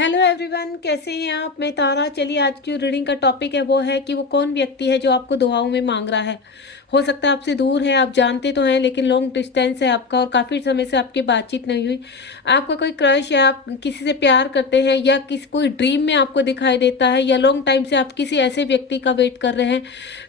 Hello everyone, कैसे हैं आप। मैं तारा। चलिए, आज की रीडिंग का टॉपिक है वो है कि वो कौन व्यक्ति है जो आपको दुआओं में मांग रहा है। हो सकता है आपसे दूर है, आप जानते तो हैं लेकिन लॉन्ग डिस्टेंस है आपका और काफ़ी समय से आपकी बातचीत नहीं हुई। आपका कोई क्रश है, आप किसी से प्यार करते हैं या किसी कोई ड्रीम में आपको दिखाई देता है, या लॉन्ग टाइम से आप किसी ऐसे व्यक्ति का वेट कर रहे हैं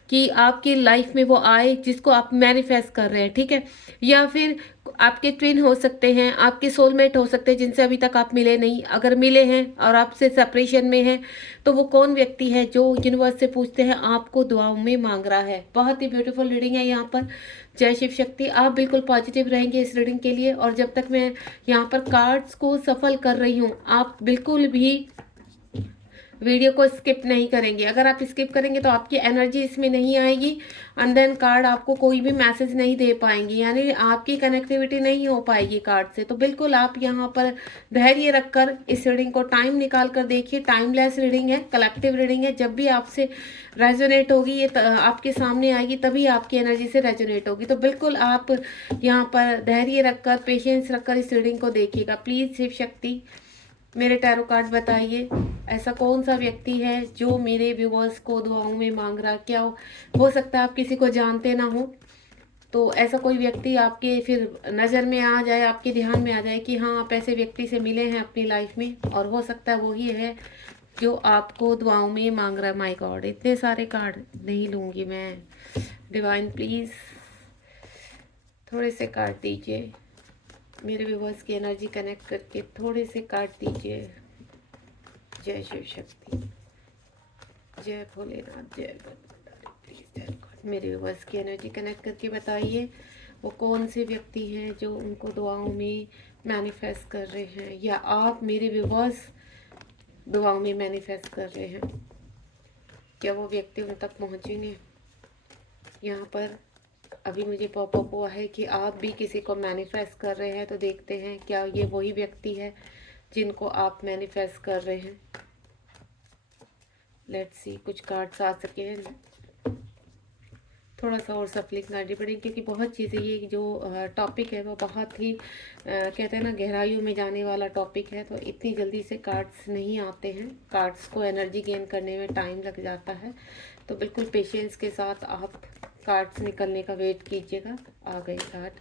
कि आपकी लाइफ में वो आए जिसको आप मैनिफेस्ट कर रहे हैं। ठीक है, या फिर आपके ट्विन हो सकते हैं, आपके सोलमेट हो सकते हैं जिनसे अभी तक आप मिले नहीं। अगर मिले हैं और आपसे सेपरेशन में हैं तो वो कौन व्यक्ति है जो यूनिवर्स से पूछते हैं आपको दुआओं में मांग रहा है। बहुत ही ब्यूटीफुल रीडिंग है यहाँ पर। जय शिव शक्ति। आप बिल्कुल पॉजिटिव रहेंगे इस रीडिंग के लिए। और जब तक मैं यहाँ पर कार्ड्स को सफल कर रही हूँ, आप बिल्कुल भी वीडियो को स्किप नहीं करेंगे। अगर आप स्किप करेंगे तो आपकी एनर्जी इसमें नहीं आएगी एंड देन कार्ड आपको कोई भी मैसेज नहीं दे पाएंगे, यानी आपकी कनेक्टिविटी नहीं हो पाएगी कार्ड से। तो बिल्कुल आप यहाँ पर धैर्य रखकर इस रीडिंग को टाइम निकाल कर देखिए। टाइमलेस रीडिंग है, कलेक्टिव रीडिंग है। जब भी आपसे रेजोनेट होगी ये आपके सामने आएगी, तभी आपकी एनर्जी से रेजोनेट होगी। तो बिल्कुल आप यहाँ पर धैर्य रखकर, पेशेंस रखकर इस रीडिंग को देखिएगा। प्लीज़ शिव शक्ति मेरे टैरो कार्ड बताइए, ऐसा कौन सा व्यक्ति है जो मेरे व्यूवर्स को दुआओं में मांग रहा है। क्या हो सकता है आप किसी को जानते ना हो, तो ऐसा कोई व्यक्ति आपके फिर नज़र में आ जाए, आपके ध्यान में आ जाए कि हाँ आप ऐसे व्यक्ति से मिले हैं अपनी लाइफ में, और हो सकता है वही है जो आपको दुआओं में मांग रहा है। माय गॉड, इतने सारे कार्ड नहीं लूँगी मैं। डिवाइन प्लीज़ थोड़े से कार्ड दीजिए, मेरे व्यूवर्स की एनर्जी कनेक्ट करके थोड़े से काट दीजिए। जय शिव शक्ति, जय भोलेनाथ, जय भोलेनाथ। प्लीज जय गॉड, मेरे व्यूवर्स की एनर्जी कनेक्ट करके बताइए वो कौन से व्यक्ति हैं जो उनको दुआओं में मैनिफेस्ट कर रहे हैं, या आप मेरे व्यूवर्स दुआओं में मैनिफेस्ट कर रहे हैं। क्या वो व्यक्ति उन तक पहुंचेंगे। यहाँ पर अभी मुझे पॉपअप हुआ है कि आप भी किसी को मैनिफेस्ट कर रहे हैं, तो देखते हैं क्या ये वही व्यक्ति है जिनको आप मैनिफेस्ट कर रहे हैं। लेट्स सी, कुछ कार्ड्स आ सके हैं। थोड़ा सा और सफलिंग करनी पड़ेगी क्योंकि बहुत चीज़ें, ये जो टॉपिक है वो बहुत ही कहते हैं ना गहराइयों में जाने वाला टॉपिक है, तो इतनी जल्दी से कार्ड्स नहीं आते हैं। कार्ड्स को एनर्जी गेन करने में टाइम लग जाता है, तो बिल्कुल पेशेंस के साथ आप कार्ड्स निकलने का वेट कीजिएगा। आ गए कार्ड,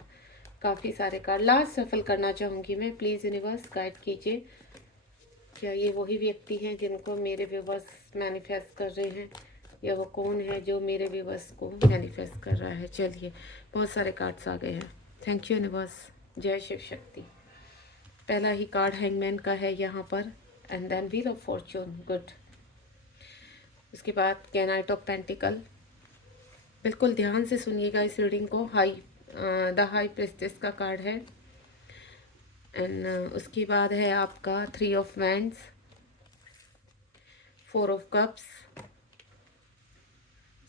काफ़ी सारे कार्ड। लास्ट सफल करना चाहूँगी मैं। प्लीज़ यूनिवर्स गाइड कीजिए, क्या ये वही व्यक्ति हैं जिनको मेरे व्यूवर्स मैनिफेस्ट कर रहे हैं, या वो कौन है जो मेरे व्यूवर्स को मैनिफेस्ट कर रहा है। चलिए, बहुत सारे कार्ड्स आ गए हैं। Thank you universe. जय शिव शक्ति। पहला ही कार्ड हैंगमैन का है यहाँ पर, and then wheel of fortune. Good. उसके बाद नाइट ऑफ पेंटिकल। बिल्कुल ध्यान से सुनिएगा इस रीडिंग को। द हाई प्रेस्टेस का कार्ड है, एंड उसके बाद है आपका 3 of wands, 4 of cups,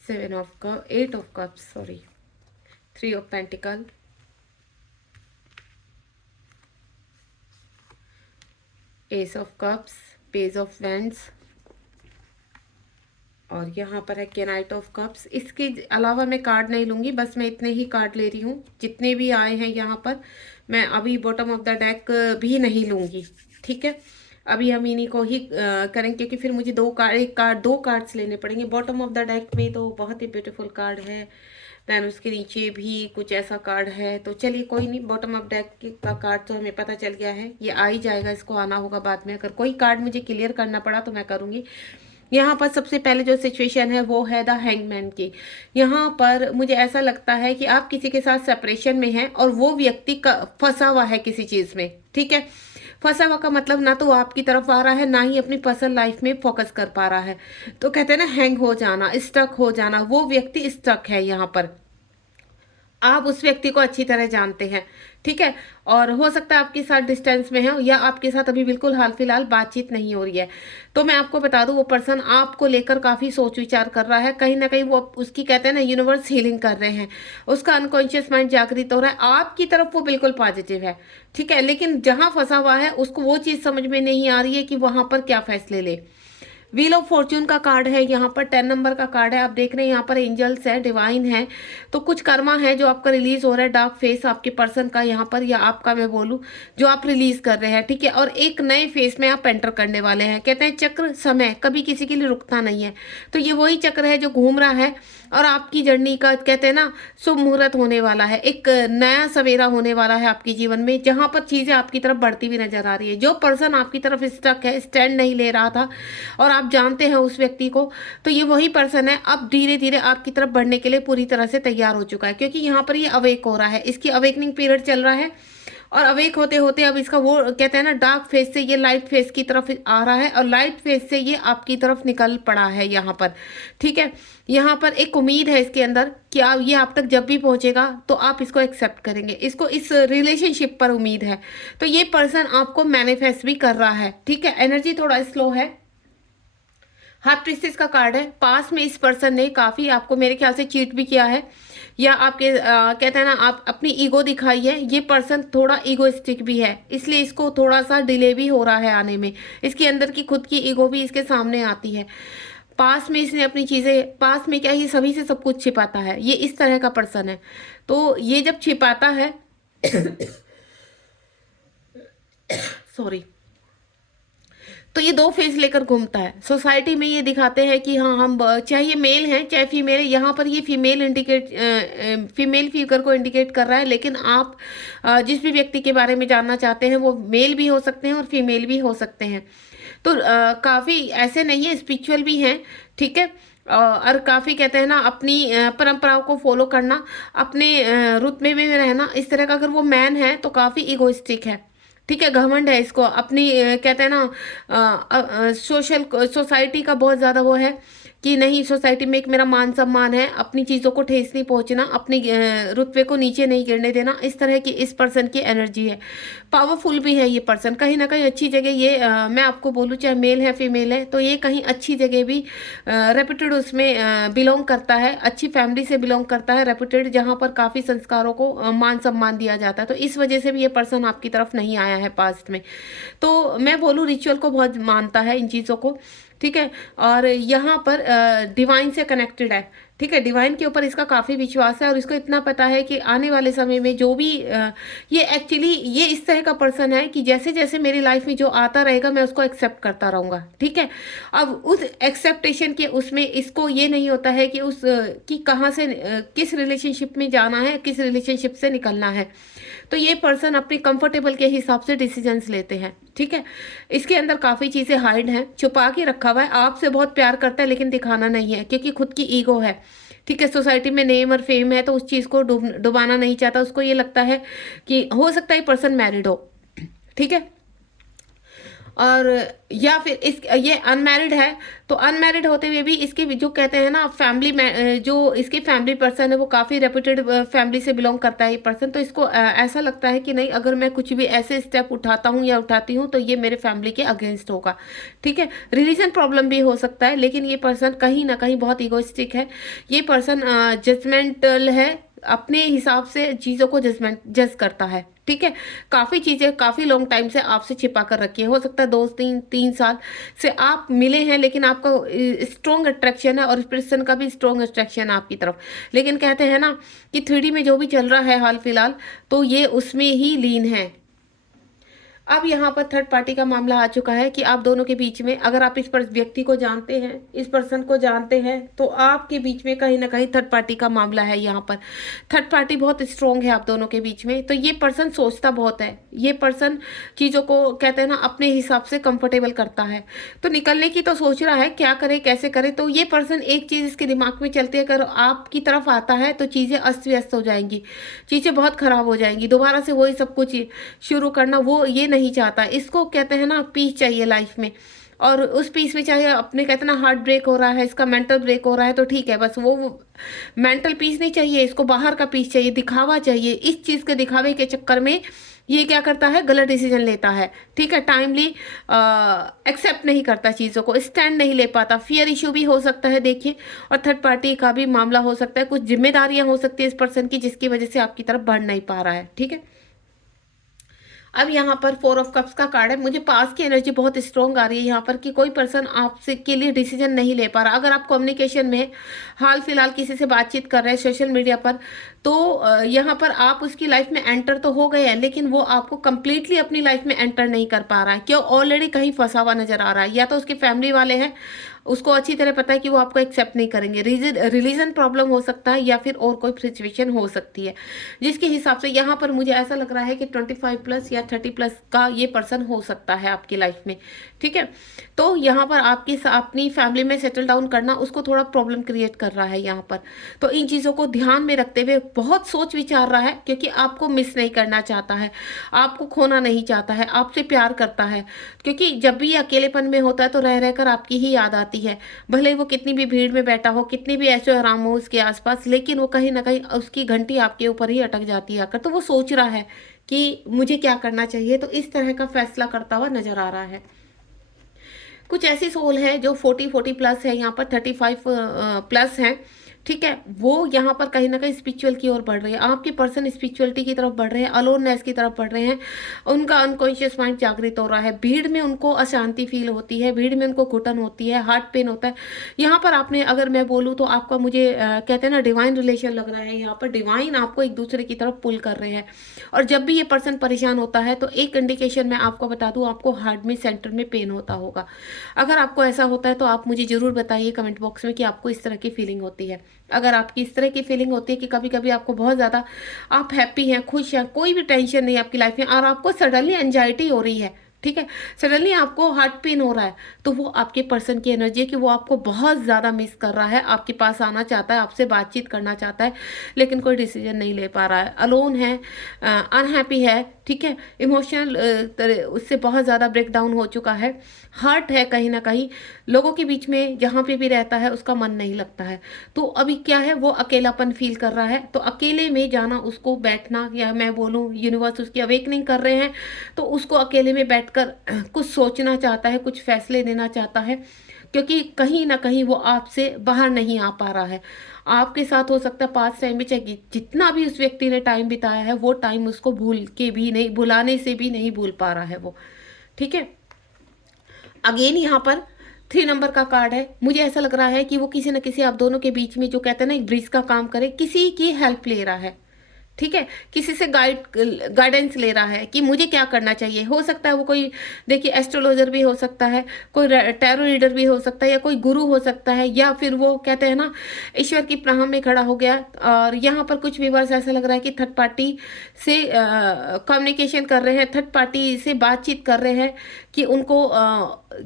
7 of cup, 8 of cups, sorry, 3 of pentacle, S of cups, page of wands, और यहाँ पर है नाइट ऑफ कप्स। इसके अलावा मैं कार्ड नहीं लूँगी, बस मैं इतने ही कार्ड ले रही हूँ जितने भी आए हैं यहाँ पर। मैं अभी बॉटम ऑफ द डेक भी नहीं लूँगी, ठीक है। अभी हम इन्हीं को ही करेंगे क्योंकि फिर मुझे दो कार्ड्स लेने पड़ेंगे। बॉटम ऑफ द डेक में तो बहुत ही ब्यूटीफुल कार्ड है, दैन उसके नीचे भी कुछ ऐसा कार्ड है। तो चलिए कोई नहीं, बॉटम ऑफ डेक का कार्ड तो हमें पता चल गया है, ये आ ही जाएगा, इसको आना होगा बाद में। अगर कोई कार्ड मुझे क्लियर करना पड़ा तो मैं करूँगी। यहाँ पर सबसे पहले जो सिचुएशन है वो है द हैंगमैन की। यहाँ पर मुझे ऐसा लगता है कि आप किसी के साथ सेपरेशन में हैं और वो व्यक्ति का फंसा हुआ है किसी चीज़ में, ठीक है। फंसा हुआ का मतलब ना तो वो आपकी तरफ आ रहा है, ना ही अपनी पर्सनल लाइफ में फोकस कर पा रहा है। तो कहते हैं ना हैंग हो जाना, स्टक हो जाना, वो व्यक्ति स्टक है यहाँ पर। आप उस व्यक्ति को अच्छी तरह जानते हैं, ठीक है। और हो सकता है आपके साथ डिस्टेंस में है, या आपके साथ अभी बिल्कुल हाल फिलहाल बातचीत नहीं हो रही है। तो मैं आपको बता दूं, वो पर्सन आपको लेकर काफ़ी सोच विचार कर रहा है। कहीं ना कहीं वो उसकी कहते हैं ना यूनिवर्स हीलिंग कर रहे हैं, उसका अनकॉन्शियस माइंड जागृत हो रहा है। आपकी तरफ वो बिल्कुल पॉजिटिव है, ठीक है। लेकिन जहाँ फंसा हुआ है उसको वो चीज़ समझ में नहीं आ रही है कि वहाँ पर क्या फैसले ले। व्हील ऑफ फॉर्च्यून का कार्ड है, यहाँ पर 10 नंबर का कार्ड है। आप देख रहे हैं यहाँ पर एंजल्स है, डिवाइन है। तो कुछ कर्मा है जो आपका रिलीज हो रहा है, डार्क फेस आपके पर्सन का यहाँ पर, या आपका मैं बोलूँ जो आप रिलीज कर रहे हैं, ठीक है। और एक नए फेस में आप एंटर करने वाले हैं। कहते हैं चक्र समय कभी किसी के लिए रुकता नहीं है, तो ये वही चक्र है जो घूम रहा है। और आपकी जर्नी का कहते हैं ना शुभ मुहूर्त होने वाला है, एक नया सवेरा होने वाला है आपके जीवन में, जहां पर चीजें आपकी तरफ बढ़ती हुई नजर आ रही है। जो पर्सन आपकी तरफ स्टक है, स्टैंड नहीं ले रहा था, और आप जानते हैं उस व्यक्ति को, तो ये वही पर्सन है अब धीरे धीरे आपकी तरफ बढ़ने के लिए पूरी तरह से तैयार हो चुका है, क्योंकि यहाँ पर ये अवेक हो रहा है, इसकी अवेकनिंग पीरियड चल रहा है। और अवेक होते होते अब इसका वो कहते हैं ना डार्क फेस से ये लाइट फेस की तरफ आ रहा है, और लाइट फेस से ये आपकी तरफ निकल पड़ा है यहाँ पर, ठीक है। यहाँ पर एक उम्मीद है इसके अंदर कि आप ये आप तक जब भी पहुंचेगा तो आप इसको एक्सेप्ट करेंगे, इसको इस रिलेशनशिप पर उम्मीद है। तो ये पर्सन आपको मैनिफेस्ट भी कर रहा है, ठीक है। एनर्जी थोड़ा स्लो है। हार्ट प्रिंसेस का कार्ड है। पास में इस पर्सन ने काफ़ी आपको मेरे ख्याल से चीट भी किया है, या आपके कहते हैं ना आप अपनी ईगो दिखाई है। ये पर्सन थोड़ा ईगोइस्टिक भी है, इसलिए इसको थोड़ा सा डिले भी हो रहा है आने में। इसके अंदर की खुद की ईगो भी इसके सामने आती है। पास में इसने अपनी चीज़ें, पास में क्या ये सभी से सब कुछ छिपाता है, ये इस तरह का पर्सन है। तो ये जब छिपाता है सॉरी, तो ये दो फेस लेकर घूमता है। सोसाइटी में ये दिखाते हैं कि हाँ हम चाहे ये मेल हैं चाहे फीमेल है, यहाँ पर ये फीमेल इंडिकेट फीमेल फिगर को इंडिकेट कर रहा है। लेकिन आप जिस भी व्यक्ति के बारे में जानना चाहते हैं वो मेल भी हो सकते हैं और फीमेल भी हो सकते हैं। तो काफ़ी ऐसे नहीं है, स्पिरिचुअल भी हैं, ठीक है। और काफ़ी कहते हैं ना अपनी परंपराओं को फॉलो करना, अपने रुतबे में रहना, इस तरह का। अगर वो मैन है तो काफ़ी इगोइस्टिक है, ठीक है। घमंड है इसको अपनी कहते हैं ना सोशल सोसाइटी का बहुत ज़्यादा वो है कि नहीं, सोसाइटी में एक मेरा मान सम्मान है, अपनी चीज़ों को ठेस नहीं पहुंचना, अपनी रुतबे को नीचे नहीं गिरने देना, इस तरह की इस पर्सन की एनर्जी है। पावरफुल भी है ये पर्सन, कहीं ना कहीं अच्छी जगह ये मैं आपको बोलूँ चाहे मेल है फीमेल है, तो ये कहीं अच्छी जगह भी रेपुटेड उसमें बिलोंग करता है, अच्छी फैमिली से बिलोंग करता है, रेपुटेड, जहाँ पर काफ़ी संस्कारों को मान सम्मान दिया जाता है। तो इस वजह से भी ये पर्सन आपकी तरफ नहीं आया है पास्ट में। तो मैं बोलूँ रिचुअल को बहुत मानता है, इन चीज़ों को, ठीक है। और यहाँ पर डिवाइन से कनेक्टेड है, ठीक है। डिवाइन के ऊपर इसका काफ़ी विश्वास है, और इसको इतना पता है कि आने वाले समय में जो भी ये एक्चुअली ये इस तरह का पर्सन है कि जैसे जैसे मेरी लाइफ में जो आता रहेगा मैं उसको एक्सेप्ट करता रहूँगा, ठीक है। अब उस एक्सेप्टेशन के उसमें इसको ये नहीं होता है कि उस कि कहाँ से किस रिलेशनशिप में जाना है, किस रिलेशनशिप से निकलना है। तो ये पर्सन अपने कंफर्टेबल के हिसाब से डिसीजंस लेते हैं, ठीक है। इसके अंदर काफ़ी चीज़ें हाइड हैं, छुपा के रखा हुआ है। आपसे बहुत प्यार करता है लेकिन दिखाना नहीं है, क्योंकि खुद की ईगो है, ठीक है। सोसाइटी में नेम और फेम है तो उस चीज़ को डुबाना नहीं चाहता। उसको ये लगता है कि हो सकता है पर्सन मैरिड हो, ठीक है। और या फिर इस ये अनमैरिड है, तो अनमैरिड होते हुए भी इसके जो कहते हैं ना फैमिली में जो इसकी फैमिली पर्सन है वो काफ़ी रेपुटेड फैमिली से बिलोंग करता है ये पर्सन। तो इसको ऐसा लगता है कि नहीं, अगर मैं कुछ भी ऐसे स्टेप उठाता हूँ या उठाती हूँ तो ये मेरे फैमिली के अगेंस्ट होगा, ठीक है। रिलीजन प्रॉब्लम भी हो सकता है, लेकिन ये पर्सन कहीं ना कहीं बहुत इगोइस्टिक है। ये पर्सन जजमेंटल है, अपने हिसाब से चीज़ों को जज करता है, ठीक है। काफ़ी चीज़ें काफ़ी लॉन्ग टाइम से आपसे छिपा कर रखी है। हो सकता है 2-3 साल से आप मिले हैं, लेकिन आपका स्ट्रॉन्ग अट्रैक्शन है और इस पर्सन का भी स्ट्रॉन्ग अट्रैक्शन है आपकी तरफ। लेकिन कहते हैं ना कि 3D में जो भी चल रहा है हाल फिलहाल, तो ये उसमें ही लीन है। अब यहाँ पर थर्ड पार्टी का मामला आ चुका है कि आप दोनों के बीच में, अगर आप इस पर व्यक्ति को जानते हैं, इस पर्सन को जानते हैं, तो आपके बीच में कहीं ना कहीं थर्ड पार्टी का मामला है। यहाँ पर थर्ड पार्टी बहुत स्ट्रोंग है आप दोनों के बीच में। तो ये पर्सन सोचता बहुत है, ये पर्सन चीज़ों को कहते हैं ना अपने हिसाब से कंफर्टेबल करता है। तो निकलने की तो सोच रहा है, क्या करे कैसे करे। तो ये पर्सन एक चीज़ इसके दिमाग में चलती है, अगर आपकी तरफ आता है तो चीज़ें अस्त व्यस्त हो जाएंगी, चीज़ें बहुत खराब हो जाएंगी, दोबारा से वही सब कुछ शुरू करना वो ये नहीं चाहता। इसको कहते हैं ना पीस चाहिए लाइफ में, और उस पीस में चाहे अपने कहते हैं ना हार्ट ब्रेक हो रहा है, इसका मेंटल ब्रेक हो रहा है, तो ठीक है, बस वो मेंटल पीस नहीं चाहिए इसको, बाहर का पीस चाहिए, दिखावा चाहिए। इस चीज़ के दिखावे के चक्कर में ये क्या करता है, गलत डिसीजन लेता है, ठीक है। टाइमली एक्सेप्ट नहीं करता चीज़ों को, स्टैंड नहीं ले पाता। फियर इशू भी हो सकता है देखिए, और थर्ड पार्टी का भी मामला हो सकता है, कुछ जिम्मेदारियां हो सकती है इस पर्सन की जिसकी वजह से आपकी तरफ बढ़ नहीं पा रहा है, ठीक है। अब यहाँ पर 4 ऑफ कप्स का कार्ड है। मुझे पास की एनर्जी बहुत स्ट्रॉन्ग आ रही है यहाँ पर कि कोई पर्सन आपसे के लिए डिसीजन नहीं ले पा रहा। अगर आप कम्युनिकेशन में हाल फिलहाल किसी से बातचीत कर रहे हैं सोशल मीडिया पर, तो यहाँ पर आप उसकी लाइफ में एंटर तो हो गए हैं, लेकिन वो आपको कंप्लीटली अपनी लाइफ में एंटर नहीं कर पा रहा है। क्यों? ऑलरेडी कहीं फंसा हुआ नजर आ रहा है। या तो उसकी फैमिली वाले हैं, उसको अच्छी तरह पता है कि वो आपको एक्सेप्ट नहीं करेंगे, रिलीजन प्रॉब्लम हो सकता है, या फिर और कोई सिचुएशन हो सकती है, जिसके हिसाब से यहाँ पर मुझे ऐसा लग रहा है कि 25 प्लस या 30 प्लस का ये पर्सन हो सकता है आपकी लाइफ में। ठीक है, तो यहाँ पर आपकी अपनी फैमिली में सेटल डाउन करना उसको थोड़ा प्रॉब्लम क्रिएट कर रहा है यहाँ पर। तो इन चीज़ों को ध्यान में रखते हुए बहुत सोच विचार रहा है, क्योंकि आपको मिस नहीं करना चाहता है, आपको खोना नहीं चाहता है, आपसे प्यार करता है। क्योंकि जब भी अकेलेपन में होता है तो रह रहकर आपकी ही याद आती है, भले वो कितनी भी भीड़ में बैठा हो, कितनी भी ऐशो आराम हो उसके आसपास, लेकिन वो कहीं ना कहीं उसकी घंटी आपके ऊपर ही अटक जाती है आकर। तो वो सोच रहा है कि मुझे क्या करना चाहिए, तो इस तरह का फैसला करता हुआ नजर आ रहा है। कुछ ऐसी सोल है जो 40 प्लस है, यहाँ पर 35 प्लस है। ठीक है, वो यहाँ पर कहीं ना कहीं स्पिरिचुअल की ओर बढ़ रही है। आपके पर्सन स्पिरिचुअलिटी की तरफ बढ़ रहे हैं, अलोननेस की तरफ बढ़ रहे हैं। उनका अनकॉन्शियस माइंड जागृत हो रहा है। भीड़ में उनको अशांति फील होती है, भीड़ में उनको घुटन होती है, हार्ट पेन होता है। यहाँ पर आपने, अगर मैं बोलूँ तो आपका, मुझे कहते हैं ना, डिवाइन रिलेशन लग रहा है। यहाँ पर डिवाइन आपको एक दूसरे की तरफ पुल कर रहे हैं। और जब भी ये पर्सन परेशान होता है तो एक इंडिकेशन मैं आपको बता दूँ, आपको हार्ट में सेंटर में पेन होता होगा। अगर आपको ऐसा होता है तो आप मुझे ज़रूर बताइए कमेंट बॉक्स में कि आपको इस तरह की फीलिंग होती है। अगर आपकी इस तरह की फीलिंग होती है कि कभी कभी आपको बहुत ज़्यादा, आप हैप्पी हैं, खुश हैं, कोई भी टेंशन नहीं है आपकी लाइफ में, और आपको सडनली एंजाइटी हो रही है, ठीक है, सडनली आपको हार्ट पेन हो रहा है, तो वो आपके पर्सन की एनर्जी है कि वो आपको बहुत ज़्यादा मिस कर रहा है, आपके पास आना चाहता है, आपसे बातचीत करना चाहता है, लेकिन कोई डिसीजन नहीं ले पा रहा है, अलोन है, अनहैप्पी है। ठीक है, इमोशनल उससे बहुत ज़्यादा ब्रेक डाउन हो चुका है, हर्ट है कहीं ना कहीं। लोगों के बीच में जहाँ पे भी रहता है उसका मन नहीं लगता है। तो अभी क्या है, वो अकेलापन फील कर रहा है। तो अकेले में जाना, उसको बैठना, या मैं बोलूँ यूनिवर्स उसकी अवेकनिंग कर रहे हैं, तो उसको अकेले में बैठकर कुछ सोचना चाहता है, कुछ फैसले लेना चाहता है, क्योंकि कहीं ना कहीं वो आपसे बाहर नहीं आ पा रहा है। आपके साथ हो सकता है पास टाइम में, चाहे जितना भी उस व्यक्ति ने टाइम बिताया है, वो टाइम उसको भूल के भी नहीं, भुलाने से भी नहीं भूल पा रहा है वो। ठीक है, अगेन यहाँ पर 3 नंबर का कार्ड है। मुझे ऐसा लग रहा है कि वो किसी न किसी आप दोनों के बीच में, जो कहते हैं ना, एक ब्रिज का काम करे, किसी की हेल्प ले रहा है। ठीक है, किसी से गाइडेंस ले रहा है कि मुझे क्या करना चाहिए। हो सकता है वो कोई, देखिए, एस्ट्रोलॉजर भी हो सकता है, कोई टैरो रीडर भी हो सकता है, या कोई गुरु हो सकता है, या फिर वो कहते हैं ना, ईश्वर की प्राह में खड़ा हो गया। और यहाँ पर कुछ व्यूअर्स ऐसा लग रहा है कि थर्ड पार्टी से कम्युनिकेशन कर रहे हैं, थर्ड पार्टी से बातचीत कर रहे हैं कि उनको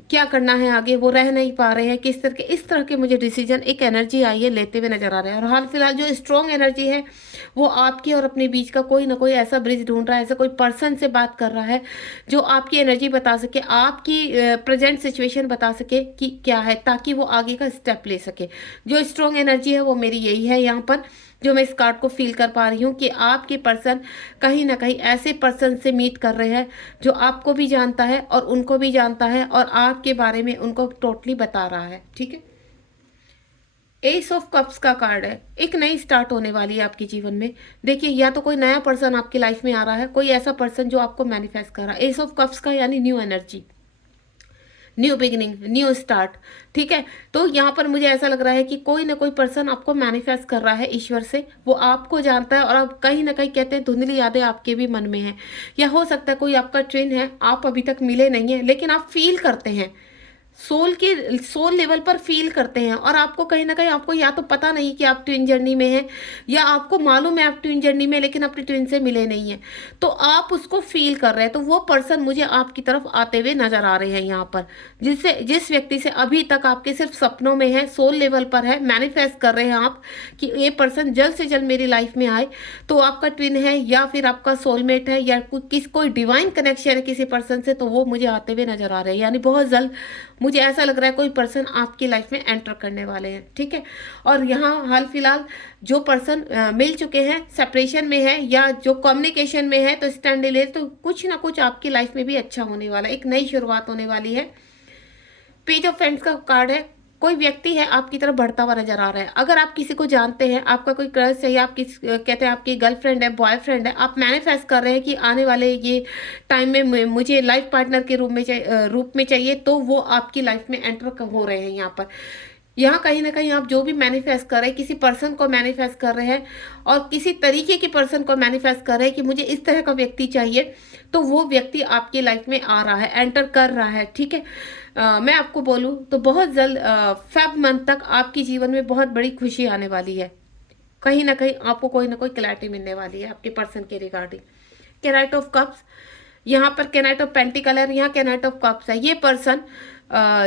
क्या करना है आगे, वो रह नहीं पा रहे हैं, किस तरह के, इस तरह के मुझे डिसीजन, एक एनर्जी आई है, लेते हुए नजर आ रहे हैं। और हाल फिलहाल जो स्ट्रॉन्ग एनर्जी है, वो आपकी और अपने बीच का कोई ना कोई ऐसा ब्रिज ढूंढ रहा है, ऐसा कोई पर्सन से बात कर रहा है जो आपकी एनर्जी बता सके, आपकी प्रेजेंट सिचुएशन बता सके कि क्या है, ताकि वो आगे का स्टेप ले सके। जो स्ट्रॉन्ग एनर्जी है वो मेरी यही है यहाँ पर, जो मैं इस कार्ड को फील कर पा रही हूँ कि आपके पर्सन कहीं ना कहीं ऐसे पर्सन से मीट कर रहे हैं जो आपको भी जानता है और उनको भी जानता है, और आपके बारे में उनको टोटली बता रहा है। ठीक है, एस ऑफ कप्स का कार्ड है। एक नई स्टार्ट होने वाली है आपके जीवन में। देखिए, या तो कोई नया पर्सन आपकी लाइफ में आ रहा है, कोई ऐसा पर्सन जो आपको मैनिफेस्ट कर रहा है। एस ऑफ कप्स का यानी new energy, new beginning, new start. ठीक है, तो यहाँ पर मुझे ऐसा लग रहा है कि कोई ना कोई पर्सन आपको मैनिफेस्ट कर रहा है ईश्वर से, वो आपको जानता है, और अब कहीं ना कहीं कहते हैं धुंधली यादें आपके भी मन में हैं। या हो सकता है कोई आपका ट्विन है, आप अभी तक मिले नहीं हैं, लेकिन आप फील करते हैं, सोल लेवल पर फील करते हैं, और आपको कहीं ना कहीं, आपको या तो पता नहीं कि आप ट्विन जर्नी में हैं, या आपको मालूम है आप ट्विन जर्नी में, लेकिन अपने ट्विन से मिले नहीं हैं, तो आप उसको फील कर रहे हैं। तो वो पर्सन मुझे आपकी तरफ आते हुए नजर आ रहे हैं यहाँ पर, जिस व्यक्ति से अभी तक आपके सिर्फ सपनों में है, सोल लेवल पर है, मैनिफेस्ट कर रहे हैं आप कि ये पर्सन जल्द से जल्द मेरी लाइफ में आए। तो आपका ट्विन है, या फिर आपका सोलमेट है, या कोई डिवाइन कनेक्शन है किसी पर्सन से, तो वो मुझे आते हुए नजर आ रहे हैं। यानी बहुत जल्द मुझे ऐसा लग रहा है कोई पर्सन आपकी लाइफ में एंटर करने वाले हैं। ठीक है, और यहाँ हाल फिलहाल जो पर्सन मिल चुके हैं, सेपरेशन में है, या जो कम्युनिकेशन में है, तो स्टैंड डिले, तो कुछ ना कुछ आपकी लाइफ में भी अच्छा होने वाला है, एक नई शुरुआत होने वाली है। पेज ऑफ फ्रेंड्स का कार्ड है। कोई व्यक्ति है आपकी तरफ बढ़ता हुआ नजर आ रहा है। अगर आप किसी को जानते हैं, आपका कोई क्रश है, या आप किस कहते हैं आपकी गर्लफ्रेंड है, बॉयफ्रेंड है, आप मैनिफेस्ट कर रहे हैं कि आने वाले ये टाइम में मुझे लाइफ पार्टनर के रूप में चाहिए, तो वो आपकी लाइफ में एंटर हो रहे हैं यहाँ पर। यहाँ कहीं ना कहीं आप जो भी मैनिफेस्ट कर रहे हैं, किसी पर्सन को मैनिफेस्ट कर रहे हैं, और किसी तरीके के पर्सन को मैनिफेस्ट कर रहे हैं कि मुझे इस तरह का व्यक्ति चाहिए, तो वो व्यक्ति आपकी लाइफ में आ रहा है, एंटर कर रहा है। ठीक है, मैं आपको बोलूँ तो बहुत जल्द फेब मंथ तक आपके जीवन में बहुत बड़ी खुशी आने वाली है। कहीं ना कहीं आपको कोई ना कोई क्लैरिटी मिलने वाली है आपके पर्सन के रिगार्डिंग। कैनाइट ऑफ कप्स, यहाँ पर कैनाइट ऑफ पेंटिकल है, यहाँ कैनाइट ऑफ कप्स है। ये पर्सन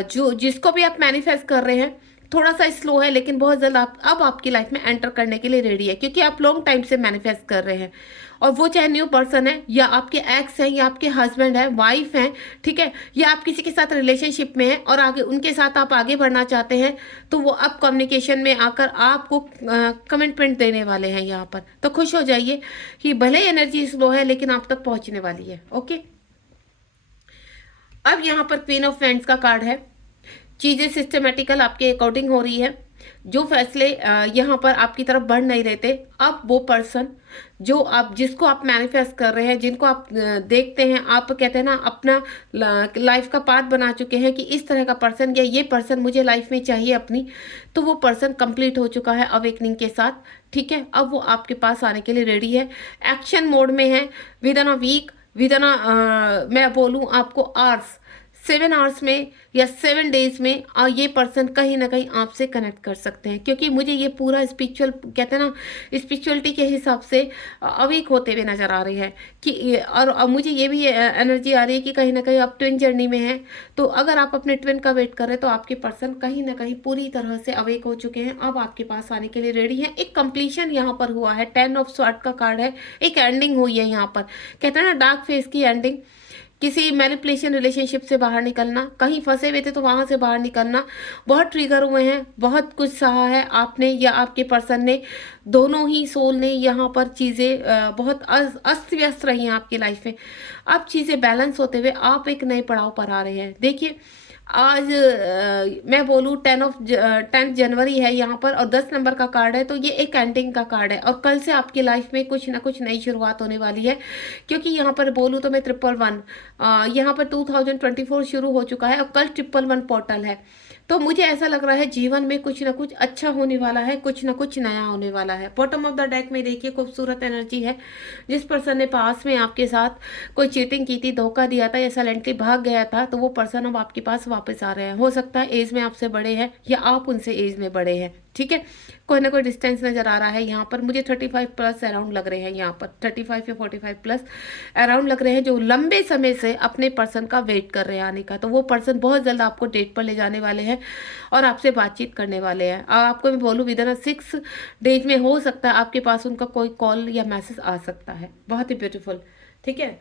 जो जिसको भी आप मैनिफेस्ट कर रहे हैं, थोड़ा सा स्लो है, लेकिन बहुत जल्द आप अब आपकी लाइफ में एंटर करने के लिए रेडी है, क्योंकि आप लॉन्ग टाइम से मैनिफेस्ट कर रहे हैं। और वो चाहे न्यू पर्सन है, या आपके एक्स हैं, या आपके हस्बैंड है, वाइफ हैं, ठीक है, या आप किसी के साथ रिलेशनशिप में हैं और आगे उनके साथ आप आगे बढ़ना चाहते हैं, तो वो अब कम्युनिकेशन में आकर आपको कमिटमेंट देने वाले हैं यहाँ पर। तो खुश हो जाइए कि भले एनर्जी स्लो है, लेकिन आप तक पहुंचने वाली है। ओके, अब यहाँ पर क्वीन ऑफ वैंड्स का कार्ड है। चीज़ें सिस्टमेटिकल आपके अकॉर्डिंग हो रही है। जो फैसले यहाँ पर आपकी तरफ बढ़ नहीं रहते, अब वो पर्सन जो आप जिसको आप मैनिफेस्ट कर रहे हैं, जिनको आप देखते हैं, आप कहते हैं ना अपना लाइफ का पाथ बना चुके हैं कि इस तरह का पर्सन या ये पर्सन मुझे लाइफ में चाहिए अपनी, तो वो पर्सन कंप्लीट हो चुका है अवेकनिंग के साथ। ठीक है, अब वो आपके पास आने के लिए रेडी है, एक्शन मोड में है। Within a week, within मैं बोलूँ आपको आवर्स, 7 आवर्स में या 7 डेज में ये पर्सन कहीं ना कहीं आपसे कनेक्ट कर सकते हैं, क्योंकि मुझे ये पूरा स्पिरिचुअल कहते हैं ना स्पिरिचुअलिटी के हिसाब से अवीक होते हुए नज़र आ रही है कि और मुझे ये भी एनर्जी आ रही है कि कहीं ना कहीं आप ट्विन जर्नी में हैं। तो अगर आप अपने ट्विन का वेट कर रहे हैं, तो आपके पर्सन कहीं ना कहीं पूरी तरह से अवेक हो चुके हैं, अब आपके पास आने के लिए रेडी है। एक कंप्लीशन यहाँ पर हुआ है, 10 ऑफ स्वॉर्ड का कार्ड है, एक एंडिंग हुई है यहाँ पर। कहते हैं ना डार्क फेज की एंडिंग, किसी मैनिपुलेशन रिलेशनशिप से बाहर निकलना, कहीं फंसे हुए थे तो वहां से बाहर निकलना, बहुत ट्रिगर हुए हैं, बहुत कुछ सहा है आपने या आपके पर्सन ने, दोनों ही सोल ने। यहाँ पर चीज़ें बहुत अस्त व्यस्त रही हैं आपकी लाइफ में। अब चीज़ें बैलेंस होते हुए आप एक नए पड़ाव पर आ रहे हैं। देखिए आज मैं बोलूँ 10 जनवरी है यहाँ पर, और 10 नंबर का कार्ड है, तो ये एक एंडिंग का कार्ड है, और कल से आपकी लाइफ में कुछ ना कुछ नई शुरुआत होने वाली है। क्योंकि यहाँ पर बोलूँ तो मैं 111 यहाँ पर 2024 शुरू हो चुका है, और कल 111 पोर्टल है। तो मुझे ऐसा लग रहा है जीवन में कुछ ना कुछ अच्छा होने वाला है, कुछ ना कुछ नया होने वाला है। बॉटम ऑफ द डेक में देखिए खूबसूरत एनर्जी है। जिस पर्सन ने पास में आपके साथ कोई चीटिंग की थी, धोखा दिया था या साइलेंटली भाग गया था, तो वो पर्सन अब आपके पास वापस आ रहे हैं। हो सकता है एज में आपसे बड़े हैं, या आप उनसे एज में बड़े हैं। ठीक है, कोई ना कोई डिस्टेंस नज़र आ रहा है यहाँ पर। मुझे 35 प्लस अराउंड लग रहे हैं यहाँ पर, 35 या 45 प्लस अराउंड लग रहे हैं, जो लंबे समय से अपने पर्सन का वेट कर रहे हैं आने का। तो वो पर्सन बहुत जल्द आपको डेट पर ले जाने वाले हैं और आपसे बातचीत करने वाले हैं। आपको मैं बोलूँ विद इन 6 डेज में हो सकता है आपके पास उनका कोई कॉल या मैसेज आ सकता है। बहुत ही ब्यूटीफुल। ठीक है,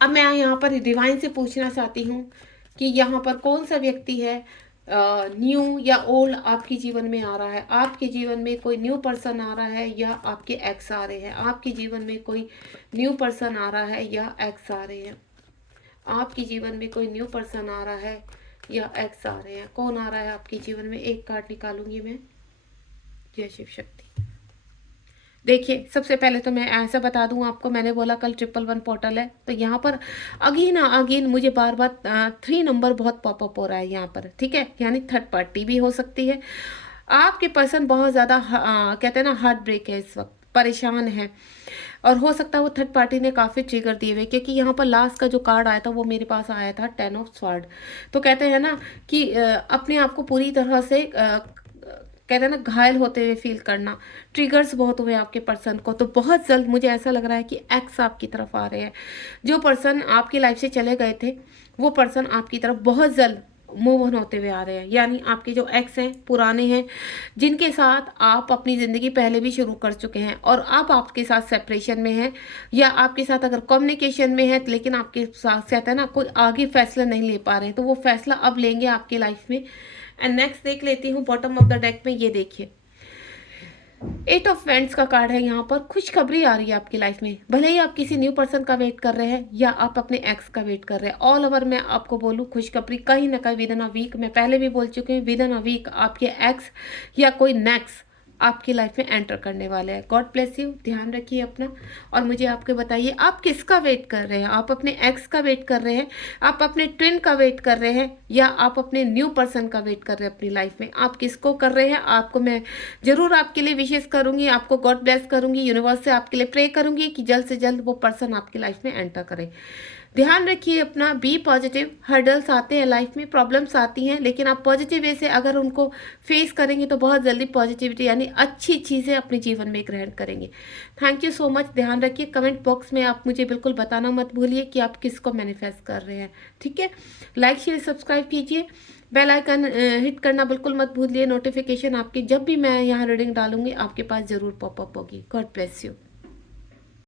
अब मैं यहाँ पर डिवाइन से पूछना चाहती हूँ कि यहाँ पर कौन सा व्यक्ति है न्यू या ओल्ड आपके जीवन में आ रहा है। आपके जीवन में कोई न्यू पर्सन आ रहा है, या आपके एक्स आ रहे हैं। आपके जीवन में कोई न्यू पर्सन आ रहा है, या एक्स आ रहे हैं। आपके जीवन में कोई न्यू पर्सन आ रहा है, या एक्स आ रहे हैं। कौन आ रहा है आपके जीवन में? एक कार्ड निकालूंगी मैं। जय शिव शक्ति। देखिए सबसे पहले तो मैं ऐसा बता दूं आपको, मैंने बोला कल 111 पोर्टल है, तो यहाँ पर अगेन मुझे बार बार 3 नंबर बहुत पॉपअप हो रहा है यहाँ पर। ठीक है, यानी थर्ड पार्टी भी हो सकती है। आपके पर्सन बहुत ज़्यादा कहते हैं ना हार्ट ब्रेक है, इस वक्त परेशान है, और हो सकता है वो थर्ड पार्टी ने काफ़ी ट्रिगर दिए हुए, क्योंकि यहाँ पर लास्ट का जो कार्ड आया था वो मेरे पास आया था 10 ऑफ स्वॉर्ड। तो कहते हैं ना कि अपने आप को पूरी तरह से कहते हैं ना घायल होते हुए फील करना, ट्रिगर्स बहुत हुए आपके पर्सन को। तो बहुत जल्द मुझे ऐसा लग रहा है कि एक्स आपकी तरफ आ रहे हैं। जो पर्सन आपकी लाइफ से चले गए थे, वो पर्सन आपकी तरफ बहुत जल्द मूव ऑन होते हुए आ रहे हैं। यानी आपके जो एक्स हैं, पुराने हैं, जिनके साथ आप अपनी ज़िंदगी पहले भी शुरू कर चुके हैं, और अब आपके साथ सेपरेशन में है, या आपके साथ अगर कम्युनिकेशन में है, लेकिन आपके साथ कहते हैं ना कोई आगे फैसला नहीं ले पा रहे हैं, तो वो फैसला अब लेंगे आपकी लाइफ में। एंड नेक्स्ट देख लेती हूँ बॉटम ऑफ द डेक में। ये देखिए एट ऑफ वेंट्स का कार्ड है यहाँ पर। खुशखबरी आ रही है आपकी लाइफ में, भले ही आप किसी न्यू पर्सन का वेट कर रहे हैं या आप अपने एक्स का वेट कर रहे हैं। ऑल ओवर मैं आपको बोलूँ, खुशखबरी कहीं ना कहीं विद इन अ वीक, मैं पहले भी बोल चुकी हूँ, विद इन अ वीक आपके एक्स या कोई नेक्स्ट आपकी लाइफ में एंटर करने वाले हैं। गॉड ब्लेस यू, ध्यान रखिए अपना। और मुझे आपके बताइए, आप किसका वेट कर रहे हैं? आप अपने एक्स का वेट कर रहे हैं, आप अपने ट्विन का वेट कर रहे हैं, या आप अपने न्यू पर्सन का वेट कर रहे हैं अपनी लाइफ में? आप किसको कर रहे हैं? आपको मैं जरूर आपके लिए विशेष करूंगी, आपको गॉड ब्लेस करूंगी, यूनिवर्स से आपके लिए प्रे करूंगी कि जल्द से जल्द वो पर्सन आपकी लाइफ में एंटर करे। ध्यान रखिए अपना, बी पॉजिटिव। हर्डल्स आते हैं लाइफ में, प्रॉब्लम्स आती हैं, लेकिन आप पॉजिटिव वे से अगर उनको फेस करेंगे तो बहुत जल्दी पॉजिटिविटी यानी अच्छी चीज़ें अपने जीवन में ग्रहण करेंगे। Thank you so much. ध्यान रखिए, कमेंट बॉक्स में आप मुझे बिल्कुल बताना मत भूलिए कि आप किसको मैनिफेस्ट कर रहे हैं। ठीक है, लाइक शेयर सब्सक्राइब कीजिए, बेल आइकन हिट करना बिल्कुल मत भूलिए। नोटिफिकेशन आपकी जब भी मैं यहाँ रीडिंग डालूंगी आपके पास ज़रूर पॉपअप होगी। God bless you.